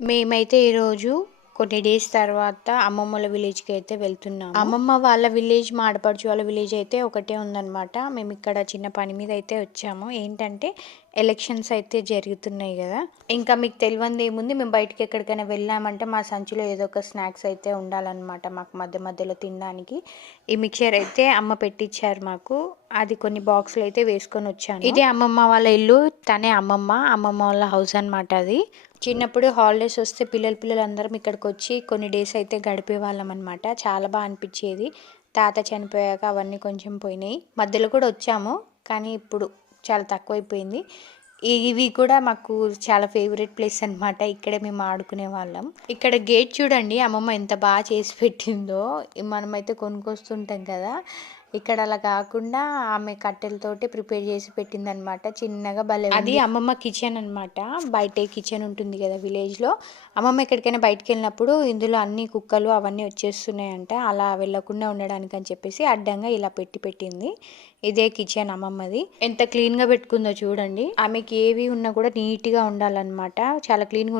మేమైతే ఈరోజు కొన్ని డేస్ తర్వాత అమ్మమ్మల విలేజ్కి అయితే వెళ్తున్నాము. అమ్మమ్మ వాళ్ళ విలేజ్, మా ఆడపడుచు వాళ్ళ విలేజ్ అయితే ఒకటే ఉందన్నమాట. మేము ఇక్కడ చిన్న పని మీద అయితే వచ్చాము. ఏంటంటే ఎలక్షన్స్ అయితే జరుగుతున్నాయి కదా. ఇంకా మీకు తెలియంది ఏముంది, మేము బయటకి ఎక్కడికైనా వెళ్ళామంటే మా సంచిలో ఏదో ఒక స్నాక్స్ అయితే ఉండాలన్నమాట మాకు మధ్య మధ్యలో తినడానికి. ఈ మిక్చర్ అయితే అమ్మ పెట్టించారు మాకు. అది కొన్ని బాక్సులు అయితే వేసుకొని వచ్చాను. ఇదే అమ్మమ్మ వాళ్ళ ఇల్లు, తనే అమ్మమ్మ వాళ్ళ హౌస్ అన్నమాట. అది చిన్నప్పుడు హాలిడేస్ వస్తే పిల్లలందరం ఇక్కడికి వచ్చి కొన్ని డేస్ అయితే గడిపేవాళ్ళం అనమాట. చాలా బాగా అనిపించేది. తాత చనిపోయాక అవన్నీ కొంచెం పోయినాయి. మధ్యలో కూడా వచ్చాము, కానీ ఇప్పుడు చాలా తక్కువైపోయింది. ఇవి కూడా మాకు చాలా ఫేవరెట్ ప్లేస్ అనమాట. ఇక్కడే మేము ఆడుకునే వాళ్ళం. ఇక్కడ గేట్ చూడండి, అమ్మమ్మ ఎంత బాగా చేసి పెట్టిందో. మనమైతే కొనుక్కొస్తుంటాం కదా, ఇక్కడ అలా కాకుండా ఆమె కట్టెలతోటి ప్రిపేర్ చేసి పెట్టింది అనమాట. చిన్నగా భలే. అది అమ్మమ్మ కిచెన్ అనమాట. బయటే కిచెన్ ఉంటుంది కదా విలేజ్లో. అమ్మమ్మ ఎక్కడికైనా బయటకు వెళ్ళినప్పుడు ఇందులో అన్ని కుక్కలు అవన్నీ వచ్చేస్తున్నాయంట. అలా వెళ్ళకుండా ఉండడానికి అని చెప్పేసి అడ్డంగా ఇలా పెట్టింది. ఇదే కిచెన్ అమ్మమ్మది. ఎంత క్లీన్గా పెట్టుకుందో చూడండి. ఆమెకి ఏవి ఉన్నా కూడా నీట్గా ఉండాలన్నమాట. చాలా క్లీన్గా